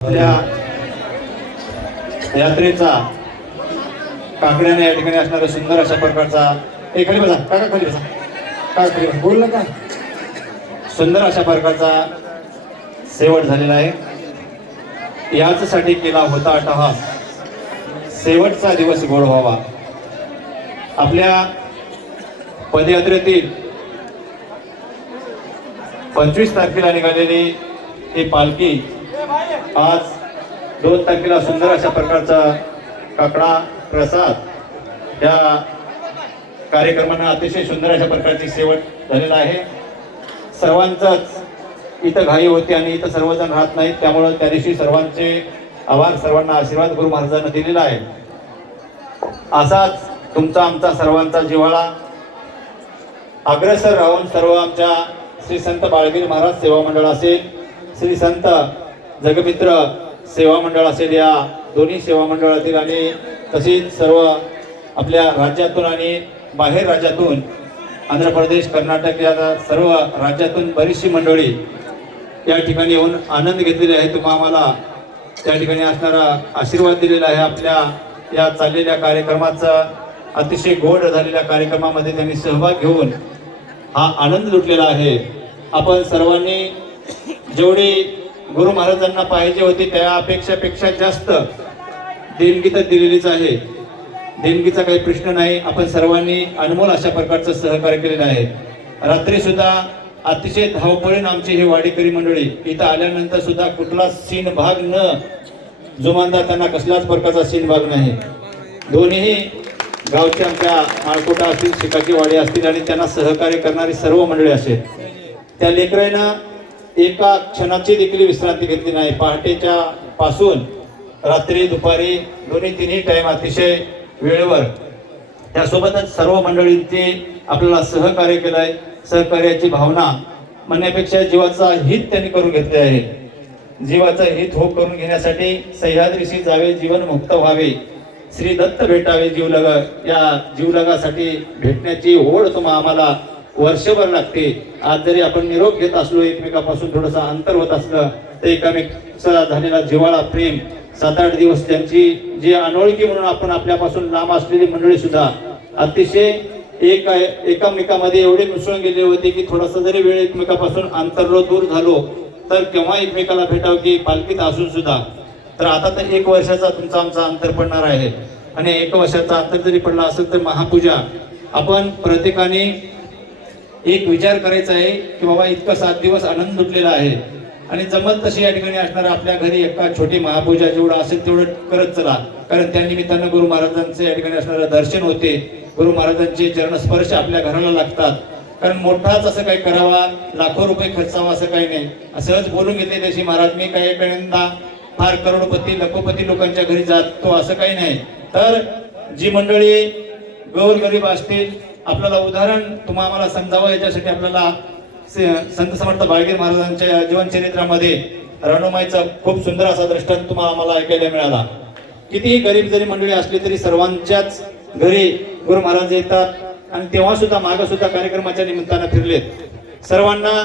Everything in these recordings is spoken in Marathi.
आपल्या यात्रेचा काकड्याने या ठिकाणी असणारा सुंदर अशा प्रकारचा खाली बसा काका, खाली बसा काका, खाली बसा, बोल नका. सुंदर अशा प्रकारचा शेवट झालेला आहे. याचसाठी केला होता अट्टहास, शेवटचा दिवस गोड व्हावा. आपल्या पदयात्रेतील 25 तारखेला निघालेली ही पालखी आज 2 तारखेला सुंदर अशा प्रकारचा काकडा प्रसाद या कार्यक्रमांना अतिशय सुंदर अशा प्रकारची शेवट झालेला आहे. सर्वांचाच इथं घाई होती आणि इथं सर्वजण राहत नाहीत, त्यामुळे त्या दिवशी सर्वांचे आभार, सर्वांना आशीर्वाद गुरु महाराजांना दिलेला आहे. असाच तुमचा आमचा सर्वांचा जिव्हाळा अग्रेसर राहून सर्व आमच्या श्री संत बाळगीर महाराज सेवा मंडळ असेल, श्री संत जगमित्र सेवा मंडळ असेल, या दोन्ही सेवा मंडळातील आणि तसेच सर्व आपल्या राज्यातून आणि बाहेर राज्यातून आंध्र प्रदेश, कर्नाटक या सर्व राज्यातून बरीचशी मंडळी या ठिकाणी येऊन आनंद घेतलेले आहे. तुम्हा आम्हाला त्या ठिकाणी असणारा आशीर्वाद दिलेला आहे. आपल्या या चाललेल्या कार्यक्रमाचा अतिशय गोड झालेल्या कार्यक्रमामध्ये त्यांनी सहभाग घेऊन हा आनंद लुटलेला आहे. आपण सर्वांनी जेवढी गुरु महाराजांना पाहिजे होती त्या अपेक्षापेक्षा जास्त देणगी तर दिलेलीच आहे. देणगीचा काही प्रश्न नाही. आपण सर्वांनी अनमोल अशा प्रकारचं सहकार्य केलेलं आहे. रात्री सुद्धा अतिशय धावपळीने आमची ही वाडेकरी मंडळी इथं आल्यानंतर सुद्धा कुठला सीन भाग न जुमानदार, त्यांना कसलाच प्रकारचा सीन भाग नाही. दोन्ही गावचे आमच्या माळकोटा असतील, शिकाची वाडी असतील आणि त्यांना सहकार्य करणारी सर्व मंडळी असेल, त्या लेकरांना एका क्षणाची देखील विश्रांती घेतली नाही. पहाटेच्या पासून रात्री दुपारी दोन्ही तिन्ही टाइम अतिशय वेळेवर त्यासोबतच सर्व मंडळींचे आपल्याला सहकार्य केलं आहे. सहकार्याची भावना म्हणण्यापेक्षा जीवाचा हित त्यांनी करून घेतले आहे. जीवाचा हित हो करून घेण्यासाठी सह्याद्रीशी जावे, जीवन मुक्त व्हावे, श्री दत्त भेटावे जीवलगा, या जीवलगासाठी भेटण्याची ओढ तुम्हा आम्हाला वर्षभर लागते. आज जरी आपण निरोप घेत असलो, एकमेकापासून थोडंसं अंतर होत असलं, तर एकामेकाचा झालेला जिव्हाळा, प्रेम 7-8 दिवस त्यांची जी अनोळखी म्हणून आपण आपल्यापासून लांब असलेली मंडळी सुद्धा अतिशय एकामेकामध्ये एवढे मिसळून गेले होते की थोडासा जरी वेळ एकमेकापासून अंतरलो, दूर झालो तर केव्हा एकमेकाला भेटावं की पालखीत असून सुद्धा. तर आता तर 1 वर्षाचा तुमचा आमचा अंतर पडणार आहे आणि 1 वर्षाचा अंतर जरी पडला असेल तर महापूजा आपण प्रत्येकाने एक विचार करायचा आहे की बाबा इतका 7 दिवस आनंद लुटलेला आहे आणि जमत तशी या ठिकाणी असणार आपल्या घरी एका छोटी महापूजा जेवढं असेल तेवढं करत चला. कारण त्या निमित्तानं गुरु महाराजांचे या ठिकाणी असणारं दर्शन होते, गुरु महाराजांचे चरणस्पर्श आपल्या घराला लागतात. कारण मोठाच असं काही करावा, लाखो रुपये खर्चावा असं काही नाही. सहज बोलून घेतले तशी महाराज मी काही पहिल्यांदा फार करोडपती लखोपती लोकांच्या घरी जातो असं काही नाही. तर जी मंडळी गोरगरीब असतील, आपल्याला उदाहरण तुम्हा आम्हाला समजावं याच्यासाठी आपल्याला संत समर्थ बाळगीर महाराजांच्या जीवनचरित्रामध्ये रणोमाईचा खूप सुंदर असा दृष्टांत तुम्हाला आम्हाला ऐकायला मिळाला. कितीही गरीब जरी मंडळी असली तरी सर्वांच्याच घरी गुरु महाराज येतात आणि तेव्हा सुद्धा मागे सुद्धा कार्यक्रमाच्या निमित्तानं फिरलेत. सर्वांना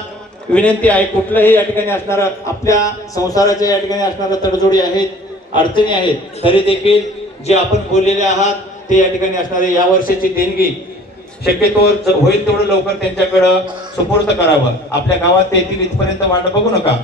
विनंती आहे, कुठलंही या ठिकाणी असणारं आपल्या संसाराच्या या ठिकाणी असणाऱ्या तडजोडी आहेत, अडचणी आहेत, तरी देखील जे आपण बोललेले आहात ते या ठिकाणी असणारे या वर्षाची देणगी शक्यतो होईल तेवढं लवकर त्यांच्याकडं सुपूर्द करावं. आपल्या गावात ते येतील इथपर्यंत वाट बघू नका,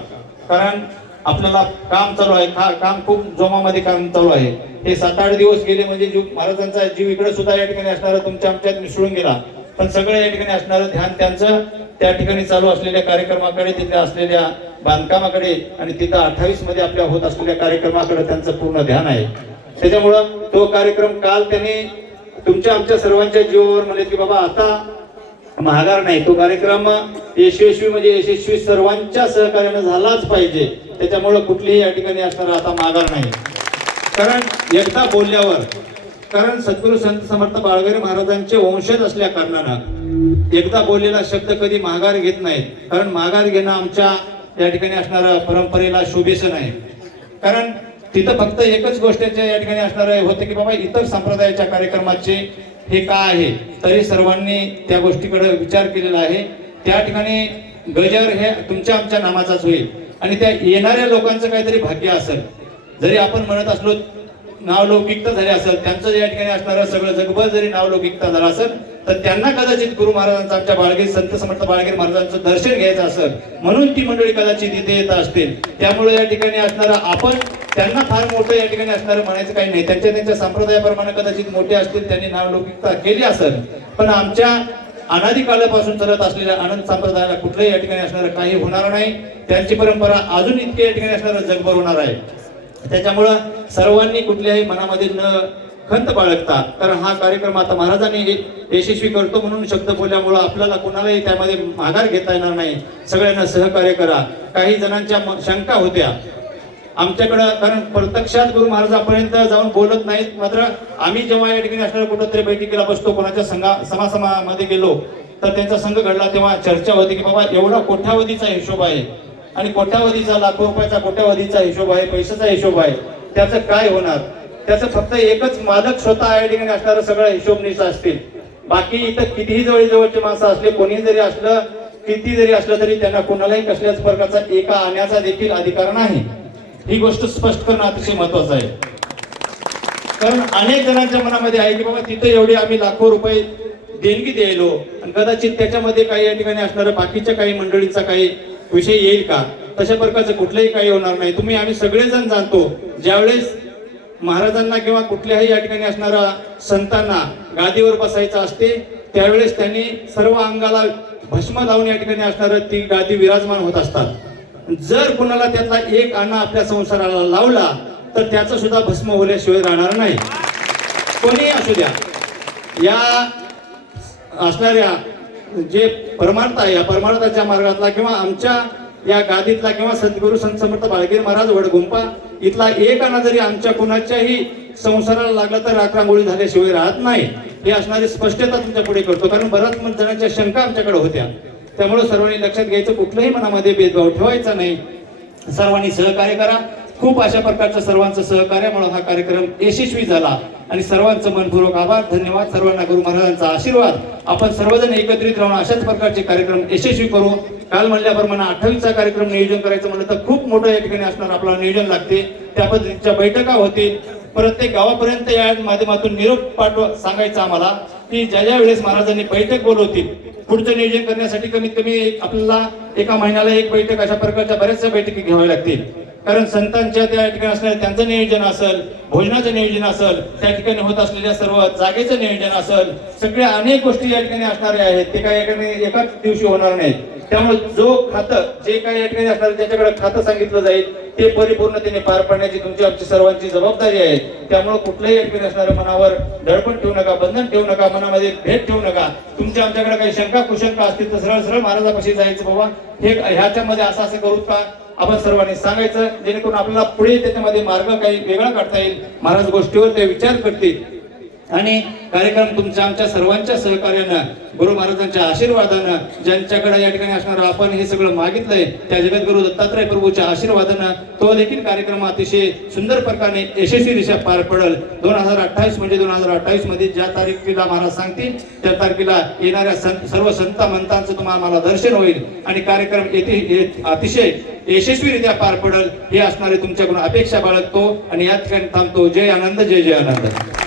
कारण आपल्याला काम चालू आहे, काम खूप जोमामध्ये काम चालू आहे. हे 7-8 दिवस गेले म्हणजे महाराजांचा जीव इकडे सुद्धा या ठिकाणी असणारा तुमच्या आमच्यात मिसळून गेला, पण सगळं या ठिकाणी असणारं ध्यान त्यांचं त्या ठिकाणी चालू असलेल्या कार्यक्रमाकडे, तिथे असलेल्या बांधकामाकडे आणि तिथं 28 मध्ये आपल्या होत असलेल्या कार्यक्रमाकडे त्यांचं पूर्ण ध्यान आहे. त्याच्यामुळं तो कार्यक्रम काल त्यांनी तुमच्या आमच्या सर्वांच्या जीवावर म्हणले की बाबा आता माघार नाही, तो कार्यक्रम यशस्वी म्हणजे यशस्वी सर्वांच्या सहकार्याने झालाच पाहिजे. त्याच्यामुळे कुठलीही या ठिकाणी असणार आता माघार नाही. कारण एकदा बोलल्यावर, कारण सद्गुरू संत समर्थ बाळगीर महाराजांचे वंशज असल्या कारणानं एकदा बोललेला शब्द कधी माघार घेत नाहीत. कारण माघार घेणं आमच्या या ठिकाणी असणाऱ्या परंपरेला शोभेचं नाही. कारण तिथं फक्त एकच गोष्टीच्या या ठिकाणी असणार होते की बाबा इतर संप्रदायाच्या कार्यक्रमाचे हे काय आहे, तरी सर्वांनी त्या गोष्टीकडे विचार केलेला आहे. त्या ठिकाणी गजर हे तुमच्या आमच्या नामाचाच होईल. आणि त्या येणाऱ्या लोकांचं काहीतरी भाग्य असेल. जरी आपण म्हणत असलो नावलौकिकता झाली असेल, त्यांचं या ठिकाणी असणारं सगळं जगभर जरी नावलौकिकता झाला असेल, तर त्यांना कदाचित गुरु महाराजांचं, आमच्या बाळगीर संत समर्थ बाळगीर महाराजांचं दर्शन घ्यायचं असेल म्हणून ती मंडळी कदाचित इथे येत असतील. त्यामुळे या ठिकाणी असणारं आपण त्यांना फार मोठं या ठिकाणी असणारं म्हणायचं काही नाही. त्यांच्या संप्रदायाप्रमाणे कदाचित मोठे असतील, त्यांनी नावलौकिकता केली असेल, पण आमच्या अनादी काळापासून चालत असलेल्या आनंद संप्रदायाला कुठलंही या ठिकाणी असणारं काही होणार नाही. त्यांची परंपरा अजून इतके या ठिकाणी असणारं जगभर होणार आहे. त्याच्यामुळं सर्वांनी कुठल्याही मनामध्ये न खंत बाळगता, कारण हा कार्यक्रम आता महाराजांनी यशस्वी करतो म्हणून शब्द बोलल्यामुळं आपल्याला कुणालाही त्यामध्ये माघार घेता येणार नाही. सगळ्यांना सहकार्य करा. काही जणांच्या शंका होत्या आमच्याकडं, कारण प्रत्यक्षात गुरु महाराजांपर्यंत जाऊन बोलत नाहीत. मात्र आम्ही जेव्हा या ठिकाणी असणाऱ्या कुठंतरी बैठकीला बसतो, कोणाच्या समासमामध्ये गेलो तर त्यांचा संघ घडला, तेव्हा चर्चा होती की बाबा एवढा कोट्यावधीचा हिशोब आहे आणि कोट्यावधीचा, लाखो रुपयाचा कोट्यावधीचा हिशोब आहे, पैशाचा हिशोब आहे, त्याचं काय होणार? त्याचं फक्त एकच मालक स्वतः या ठिकाणी असणारं सगळं हिशोबनीस असतील. बाकी इथं कितीही जवळजवळचे माणसं असले, कोणी जरी असलं, किती जरी असलं तरी त्यांना कोणालाही कसल्याच प्रकारचा एका आण्याचा देखील अधिकार नाही. ही गोष्ट स्पष्ट करणं अतिशय महत्वाचं आहे. कारण अनेक जणांच्या मनामध्ये आहे की बाबा तिथं एवढे आम्ही लाखो रुपये देणगी द्यायलो आणि कदाचित त्याच्यामध्ये काही या ठिकाणी असणारं बाकीच्या काही मंडळींचा काही विषय येईल का? तशा प्रकारचं कुठलंही काही होणार नाही. आम्ही सगळेजण जाणतो, ज्यावेळेस महाराजांना किंवा कुठल्याही या ठिकाणी असणाऱ्या संतांना गादीवर बसायचं असते, त्यावेळेस त्यांनी सर्व अंगाला भस्म लावून या ठिकाणी असणारं ती गादी विराजमान होत असतात. जर कुणाला त्यातला एक आणा आपल्या संसाराला लावला तर त्याचं सुद्धा भस्म होल्याशिवाय राहणार नाही. कोणीही असू द्या, या असणाऱ्या जे परमार्थ आहे, या परमार्थाच्या मार्गातला किंवा आमच्या या गादीतला किंवा सद्गुरू संत समर्थ बाळगीर महाराज वडगुंपा इथला एक आणा जरी आमच्या कुणाच्याही संसाराला लागला तर राखरांगोळी झाल्याशिवाय राहत नाही. ही असणारी स्पष्टता तुमच्या पुढे करतो, कारण बऱ्याच जणांच्या शंका आमच्याकडे होत्या. त्यामुळे सर्वांनी लक्षात घ्यायचं, कुठल्याही मनामध्ये भेदभाव ठेवायचा नाही. सर्वांनी सहकार्य करा. खूप अशा प्रकारचं सर्वांचं सहकार्यामुळे हा कार्यक्रम यशस्वी झाला आणि सर्वांचं मनपूर्वक आभार, धन्यवाद. सर्वांना गुरु महाराजांचा आशीर्वाद. आपण सर्वजण एकत्रित राहून अशाच प्रकारचे कार्यक्रम यशस्वी करू. काल म्हणल्याप्रमाणे 28चा कार्यक्रम नियोजन करायचं म्हणलं तर खूप मोठं या ठिकाणी असणार आपल्याला नियोजन लागते. त्या पद्धतीच्या बैठका होतील. प्रत्येक गावापर्यंत या माध्यमातून निरोप सांगायचा आम्हाला की ज्या वेळेस महाराजांनी बैठक बोलवतील, पुढचं नियोजन करण्यासाठी कमीत कमी आपल्याला एका महिन्याला एक बैठक, अशा प्रकारच्या बऱ्याचशा बैठकी घ्याव्या लागतील. कारण संतांच्या त्या ठिकाणी असणारे त्यांचं नियोजन असेल, भोजनाचं नियोजन असेल, त्या ठिकाणी होत असलेल्या सर्व जागेचं नियोजन असेल, सगळ्या अनेक गोष्टी या ठिकाणी असणाऱ्या आहेत. ते काही एकाच दिवशी होणार नाहीत. त्यामुळे जो खातं जे काही या ठिकाणी असणार त्याच्याकडे खातं सांगितलं जाईल ते परिपूर्णतेने पार पाडण्याची तुमची आमची सर्वांची जबाबदारी आहे. त्यामुळे कुठल्याही या ठिकाणी असणाऱ्या मनावर दडपण ठेवू नका, बंधन ठेवू नका, मनामध्ये भेद ठेवू नका. तुमच्या आमच्याकडे काही शंका कुशंका असतील तर सरळ सरळ महाराजापाशी जायचं, बाबा हे ह्याच्यामध्ये असं करू का, आपण सर्वांनी सांगायचं, जेणेकरून आपल्याला पुढे त्याच्यामध्ये मार्ग काही वेगळा काढता येईल. महाराज गोष्टीवर ते विचार करतील आणि कार्यक्रम तुमच्या आमच्या सर्वांच्या सहकार्यानं, गुरु महाराजांच्या आशीर्वादानं, ज्यांच्याकडे या ठिकाणी असणार आपण हे सगळं मागितलंय त्या जगद्गुरु दत्तात्रय प्रभूच्या आशीर्वादानं तो देखील कार्यक्रम अतिशय सुंदर प्रकारे यशस्वीरित्या पार पडेल. 2028 म्हणजे 2028 मध्ये ज्या तारखेला महाराज सांगतील त्या तारखेला येणाऱ्या सर्व संत मंतांचं तुम्हाला मला दर्शन होईल आणि कार्यक्रम येथे अतिशय यशस्वीरित्या पार पडेल हे असणारे तुमच्याकडून अपेक्षा बाळगतो आणि या ठिकाणी थांबतो. जय आनंद, जय जय आनंद.